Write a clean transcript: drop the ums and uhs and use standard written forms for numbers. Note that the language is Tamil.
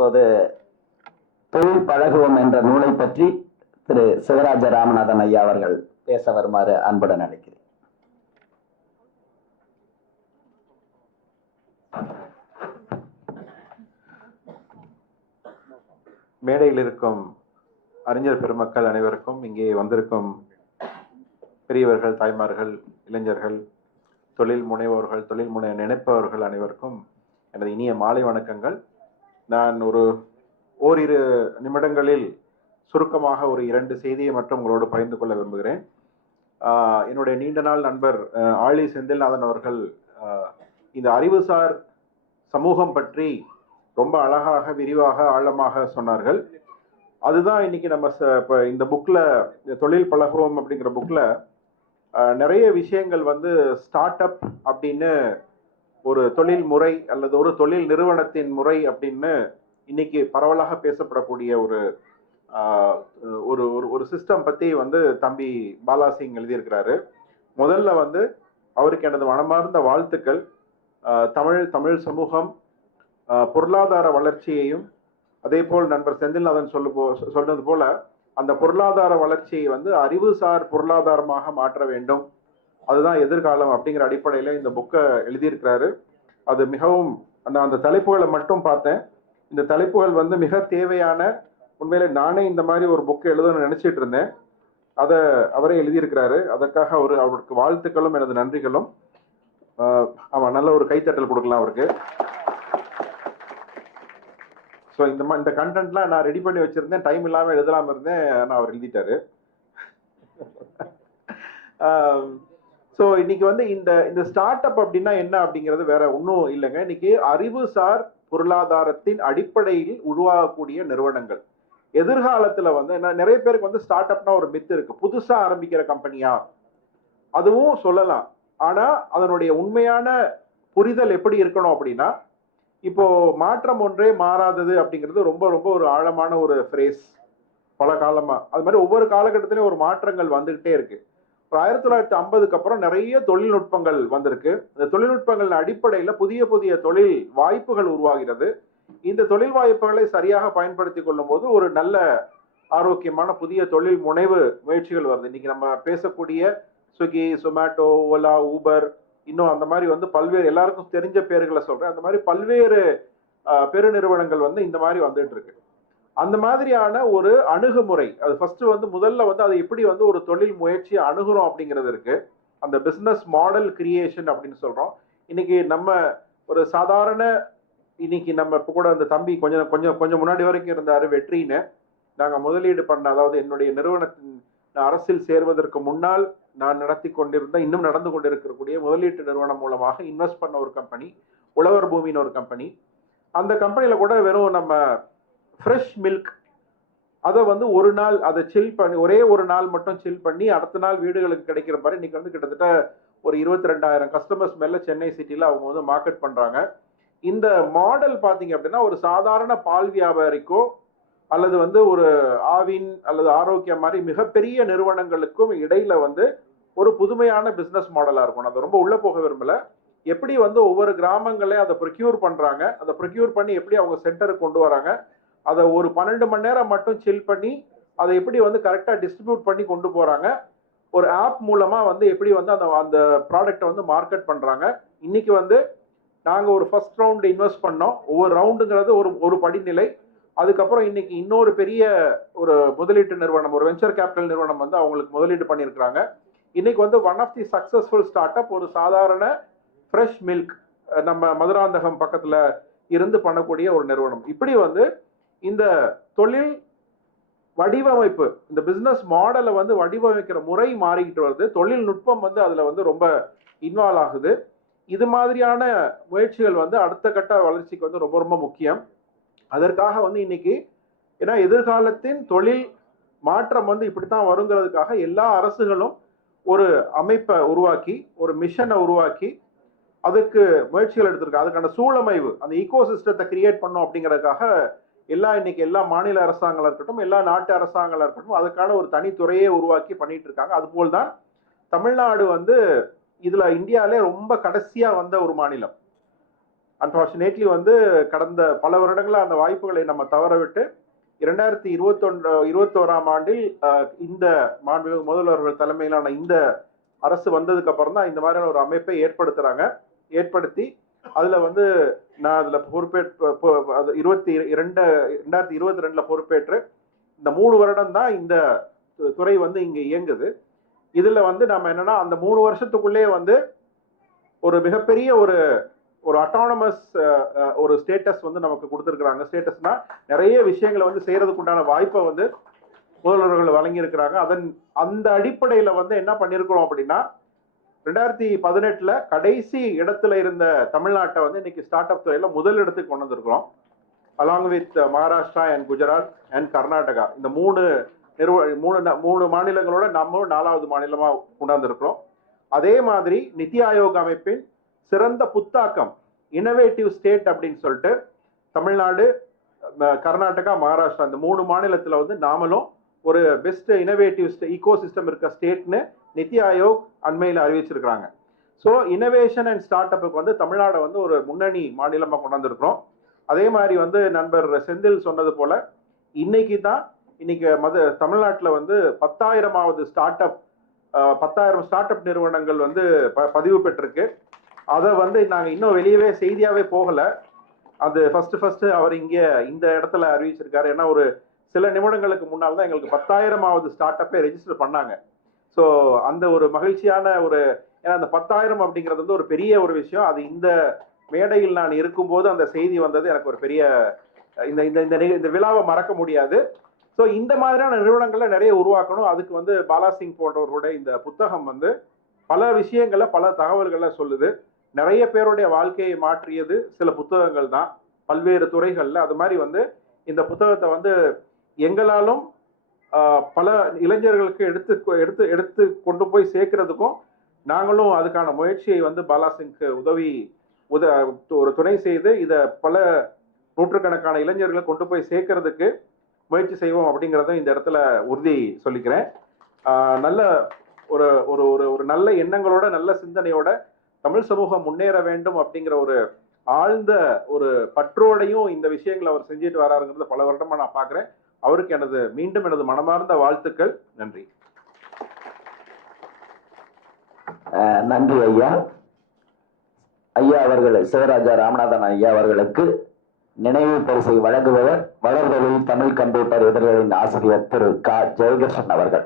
இப்போது தொழில் பழகுவோம் என்ற நூலை பற்றி திரு சிவராஜ ராமநாதன் ஐயா அவர்கள் பேச வருமாறு அன்புடன் அழைக்கிறேன். மேடையில் இருக்கும் அறிஞர் பெருமக்கள் அனைவருக்கும், இங்கே வந்திருக்கும் பெரியவர்கள், தாய்மார்கள், இளைஞர்கள், தொழில் முனைவோர்கள், தொழில் நினைப்பவர்கள் அனைவருக்கும் எனது இனிய மாலை வணக்கங்கள். நான் ஓரிரு நிமிடங்களில் சுருக்கமாக ஒரு 2 செய்தியை மட்டும் உங்களோடு பகிர்ந்து கொள்ள விரும்புகிறேன். என்னுடைய நீண்ட நாள் நண்பர் ஆழி செந்தில்நாதன் அவர்கள் இந்த அறிவுசார் சமூகம் பற்றி ரொம்ப அழகாக, விரிவாக, ஆழமாக சொன்னார்கள். அதுதான் இன்னைக்கு நம்ம இப்போ இந்த புக்கில், தொழில் பழகுவோம் அப்படிங்கிற புக்கில் நிறைய விஷயங்கள் ஸ்டார்ட் அப் அப்படின்னு ஒரு தொழில் முறை அல்லது ஒரு தொழில் நிறுவனத்தின் முறை அப்படின்னு இன்னைக்கு பரவலாக பேசப்படக்கூடிய ஒரு சிஸ்டம் பற்றி தம்பி பாலாசிங் எழுதியிருக்கிறாரு. முதல்ல அவருக்கு எனது மனமார்ந்த வாழ்த்துக்கள். தமிழ் சமூகம் பொருளாதார வளர்ச்சியையும், அதே போல் நண்பர் செந்தில்நாதன் சொன்னது போல அந்த பொருளாதார வளர்ச்சியை அறிவுசார் பொருளாதாரமாக மாற்ற வேண்டும், அதுதான் எதிர்காலம் அப்படிங்கிற அடிப்படையில் இந்த புக்கை எழுதியிருக்கிறாரு. அது மிகவும், நான் அந்த தலைப்புகளை மட்டும் பார்த்தேன். இந்த தலைப்புகள் மிக தேவையான, உண்மையிலே நானே இந்த மாதிரி ஒரு புக்கை எழுதணும்னு நினைச்சிட்டு இருந்தேன். அதை அவரே எழுதியிருக்கிறாரு. அதற்காக அவருக்கு வாழ்த்துக்களும் எனது நன்றிகளும். ஆமாம், நல்ல ஒரு கைத்தட்டல் கொடுக்கலாம் அவருக்கு. ஸோ இந்த கண்டென்ட்லாம் நான் ரெடி பண்ணி வச்சிருந்தேன், டைம் இல்லாமல் எழுதலாமல் இருந்தேன், ஆனால் அவர் எழுதிட்டாரு. ஸோ இன்னைக்கு இந்த ஸ்டார்ட் அப் அப்படின்னா என்ன அப்படிங்கிறது வேற ஒன்றும் இல்லைங்க. இன்னைக்கு அறிவுசார் பொருளாதாரத்தின் அடிப்படையில் உருவாகக்கூடிய நிறுவனங்கள். எதிர்காலத்தில் நிறைய பேருக்கு ஸ்டார்ட் அப்னா ஒரு மித்து இருக்கு, புதுசா ஆரம்பிக்கிற கம்பெனியா, அதுவும் சொல்லலாம். ஆனா அதனுடைய உண்மையான புரிதல் எப்படி இருக்கணும் அப்படின்னா, இப்போ மாற்றம் ஒன்றே மாறாதது அப்படிங்கிறது ரொம்ப ரொம்ப ஒரு ஆழமான ஒரு ஃப்ரேஸ். பல காலமா அது மாதிரி ஒவ்வொரு காலகட்டத்திலையும் ஒரு மாற்றங்கள் வந்துகிட்டே இருக்கு. ஒரு 1950க்கு அப்புறம் நிறைய தொழில்நுட்பங்கள் வந்திருக்கு. இந்த தொழில்நுட்பங்கள் அடிப்படையில் புதிய புதிய தொழில் வாய்ப்புகள் உருவாகிறது. இந்த தொழில் வாய்ப்புகளை சரியாக பயன்படுத்தி கொள்ளும் போது ஒரு நல்ல ஆரோக்கியமான புதிய தொழில் முனைவு முயற்சிகள் வருது. இன்னைக்கு நம்ம பேசக்கூடிய ஸ்விக்கி, சொமேட்டோ, ஓலா, ஊபர், இன்னும் அந்த மாதிரி பல்வேறு, எல்லாருக்கும் தெரிஞ்ச பேர்களை சொல்றேன், அந்த மாதிரி பல்வேறு பெருநிறுவனங்கள் இந்த மாதிரி வந்துட்டு இருக்கு. அந்த மாதிரியான ஒரு அணுகுமுறை, அது ஃபர்ஸ்ட் முதல்ல அதை எப்படி ஒரு தொழில் முயற்சியை அணுகுறோம் அப்படிங்கிறது இருக்கு. அந்த பிசினஸ் மாடல் கிரியேஷன் அப்படின்னு சொல்றோம். இன்னைக்கு நம்ம ஒரு சாதாரண, இன்னைக்கு நம்ம இப்போ கூட அந்த தம்பி கொஞ்சம் முன்னாடி வரைக்கும் இருந்தாரு வெற்றின்னு, நாங்க முதலீடு பண்ண, அதாவது என்னுடைய நிறுவனத்தின் அரசில் சேர்வதற்கு முன்னால் நான் நடத்தி கொண்டிருந்த, இன்னும் நடந்து கொண்டிருக்கக்கூடிய முதலீட்டு நிறுவனம் மூலமாக இன்வெஸ்ட் பண்ண ஒரு கம்பெனி உழவர் பூமின்னு ஒரு கம்பெனி. அந்த கம்பெனியில கூட வெறும் நம்ம ஃப்ரெஷ் மில்க், அதை ஒரு நாள் அதை சில் பண்ணி, ஒரே ஒரு நாள் மட்டும் சில் பண்ணி அடுத்த நாள் வீடுகளுக்கு கிடைக்கிற மாதிரி இன்னைக்கு கிட்டத்தட்ட ஒரு 22,000 கஸ்டமர்ஸ் மேல சென்னை சிட்டில அவங்க மார்க்கெட் பண்றாங்க. இந்த மாடல் பாத்தீங்க அப்படின்னா ஒரு சாதாரண பால் வியாபாரிக்கோ அல்லது ஒரு ஆவின் அல்லது ஆரோக்கியம் மாதிரி மிகப்பெரிய நிறுவனங்களுக்கும் இடையில ஒரு புதுமையான பிசினஸ் மாடலா இருக்கும். அதை ரொம்ப உள்ள போக விரும்பல. எப்படி ஒவ்வொரு கிராமங்களையும் அதை ப்ரொக்யூர் பண்றாங்க, அதை ப்ரொக்யூர் பண்ணி எப்படி அவங்க சென்டருக்கு கொண்டு வராங்க, அதை ஒரு 12 மணி நேரம் மட்டும் சில் பண்ணி அதை எப்படி கரெக்டா டிஸ்ட்ரிபியூட் பண்ணி கொண்டு போறாங்க, ஒரு ஆப் மூலமா எப்படி அந்த ப்ராடக்டை மார்க்கெட் பண்றாங்க. இன்னைக்கு நாங்க ஒரு ஃபர்ஸ்ட் ரவுண்ட் இன்வெஸ்ட் பண்ணோம். ஒவ்வொரு ரவுண்டுங்கிறது ஒரு படிநிலை. அதுக்கப்புறம் இன்னைக்கு இன்னொரு பெரிய ஒரு முதலீட்டு நிறுவனம், ஒரு வெஞ்சர் கேபிட்டல் நிறுவனம் அவங்களுக்கு முதலீடு பண்ணியிருக்கிறாங்க. இன்னைக்கு one of the successful startup ஒரு சாதாரண ஃப்ரெஷ் மில்க், நம்ம மதுராந்தகம் பக்கத்துல இருந்து பண்ணக்கூடிய ஒரு நிறுவனம். இப்படி இந்த தொழில் வடிவமைப்பு, இந்த பிசினஸ் மாடலை வடிவமைக்கிற முறை மாறிக்கிட்டு வருது. தொழில்நுட்பம் அதுல ரொம்ப இன்வால்வ் ஆகுது. இது மாதிரியான முயற்சிகள் அடுத்த கட்ட வளர்ச்சிக்கு ரொம்ப ரொம்ப முக்கியம். அதற்காக இன்னைக்கு, ஏன்னா எதிர்காலத்தின் தொழில் மாற்றம் இப்படித்தான் வருங்கிறதுக்காக எல்லா அரசுகளும் ஒரு அமைப்பை உருவாக்கி, ஒரு மிஷனை உருவாக்கி அதுக்கு முயற்சிகள் எடுத்திருக்காங்க. அதுக்கான சூழமைவு, அந்த ஈகோ சிஸ்டத்தை கிரியேட் பண்ணும் அப்படிங்கிறதுக்காக இன்னைக்கு எல்லா மாநில அரசாங்கங்களா இருக்கட்டும், எல்லா நாட்டு அரசாங்கங்களா இருக்கட்டும், அதுக்கான ஒரு தனித்துறையே உருவாக்கி பண்ணிட்டு இருக்காங்க. அதுபோல்தான் தமிழ்நாடு இதுல இந்தியாவிலே ரொம்ப கடைசியா வந்த ஒரு மாநிலம். அன்பார்ச்சுனேட்லி வந்து கடந்த பல வருடங்களா அந்த வாய்ப்புகளை நம்ம தவற விட்டு 2021ஆம் ஆண்டில் இந்த மாண்புமிகு முதல்வர்கள் தலைமையிலான இந்த அரசு வந்ததுக்கு அப்புறம் தான் இந்த மாதிரியான ஒரு அமைப்பை ஏற்படுத்தி அதுல வந்து நான் அதுல பொறுப்பேற்று 2022 பொறுப்பேற்று இந்த 3 வருடம் தான் இந்த துறை வந்து இங்க இயங்குது. இதுல வந்து நம்ம என்னன்னா அந்த 3 வருஷத்துக்குள்ளே வந்து ஒரு மிகப்பெரிய ஒரு அட்டானமஸ் ஒரு ஸ்டேட்டஸ் வந்து நமக்கு கொடுத்துருக்குறாங்க. ஸ்டேட்டஸ்னா நிறைய விஷயங்களை வந்து செய்யறதுக்கு உண்டான வாய்ப்பை வந்து முதல்வர்கள் வழங்கி இருக்கிறாங்க. அந்த அடிப்படையில வந்து என்ன பண்ணிருக்கிறோம் அப்படின்னா 2018 கடைசி இடத்துல இருந்த தமிழ்நாட்டை வந்து இன்னைக்கு ஸ்டார்ட் அப் துறையில முதல் இடத்துக்கு கொண்டு வந்திருக்கிறோம். Along with Maharashtra and Gujarat and Karnataka, இந்த மூணு மாநிலங்களோட நம்ம 4வது மாநிலமா கொண்டாந்துருக்கிறோம். அதே மாதிரி நிதி ஆயோக் அமைப்பின் சிறந்த புத்தாக்கம் இனோவேட்டிவ் ஸ்டேட் அப்படின்னு சொல்லிட்டு தமிழ்நாடு, கர்நாடகா, மகாராஷ்டிரா இந்த 3 மாநிலத்துல வந்து நாமளும் ஒரு பெஸ்ட் இனோவேட்டிவ் ஈகோ சிஸ்டம் இருக்க ஸ்டேட்னு நிதி ஆயோக் அண்மையில் அறிவிச்சிருக்கிறாங்க. ஸோ இனோவேஷன் அண்ட் ஸ்டார்ட் அப்புக்கு வந்து தமிழ்நாடு வந்து ஒரு முன்னணி மாநிலமா கொண்டாந்துருக்கிறோம். அதே மாதிரி வந்து நண்பர் செந்தில் சொன்னது போல இன்னைக்கு தமிழ்நாட்டில் வந்து 10,000வது ஸ்டார்ட் அப் 10,000 ஸ்டார்ட் அப் நிறுவனங்கள் வந்து பதிவு பெற்றிருக்கு. அதை வந்து நாங்கள் இன்னும் வெளியவே செய்தியாவே போகல. அது ஃபர்ஸ்ட் அவர் இங்கே இந்த இடத்துல அறிவிச்சிருக்காரு. ஏன்னா ஒரு சில நிமிடங்களுக்கு முன்னால் தான் எங்களுக்கு 10,000வது ஸ்டார்ட் அப்பே ரெஜிஸ்டர் பண்ணாங்க. ஸோ அந்த ஒரு மகிழ்ச்சியான ஏன்னா அந்த 10,000 அப்படிங்கிறது வந்து ஒரு பெரிய ஒரு விஷயம். அது இந்த மேடையில் நான் இருக்கும்போது அந்த செய்தி வந்தது எனக்கு ஒரு பெரிய இந்த விழாவை மறக்க முடியாது. ஸோ இந்த மாதிரியான நிறுவனங்களை நிறைய உருவாக்கணும். அதுக்கு வந்து பாலாசிங் போன்றவர்களுடைய இந்த புத்தகம் வந்து பல விஷயங்களை பல தகவல்களை சொல்லுது. நிறைய பேருடைய வாழ்க்கையை மாற்றியது சில புத்தகங்கள் தான் பல்வேறு துறைகள்ல. அது மாதிரி வந்து இந்த புத்தகத்தை வந்து எங்களாலும் பல இளைஞர்களுக்கு எடுத்து கொண்டு போய் சேர்க்கறதுக்கும் நாங்களும் அதுக்கான முயற்சியை வந்து பாலாசிங்க்கு ஒரு துணை செய்து இதை பல நூற்றுக்கணக்கான இளைஞர்களை கொண்டு போய் சேர்க்கறதுக்கு முயற்சி செய்வோம் அப்படிங்கிறத இந்த இடத்துல உறுதி சொல்லிக்கிறேன். நல்ல ஒரு நல்ல எண்ணங்களோட நல்ல சிந்தனையோட தமிழ் சமூகம் முன்னேற வேண்டும் அப்படிங்கிற ஒரு ஆழ்ந்த ஒரு பற்றோடையும் இந்த விஷயங்களை அவர் செஞ்சுட்டு வராருங்கிறத பல வருடமா நான் பார்க்கிறேன். அவருக்கு மீண்டும் எனது மனமார்ந்த வாழ்த்துக்கள். நன்றி. நன்றி ஐயா. ஐயா அவர்கள் சிவராஜா ராமநாதன் ஐயா அவர்களுக்கு நினைவு பரிசை வழங்குபவர் வளர்வெளி தமிழ் கம்ப்யூட்டர் இதழ்களின் ஆசிரியர் திரு க. ஜெயகிருஷ்ணன் அவர்கள்.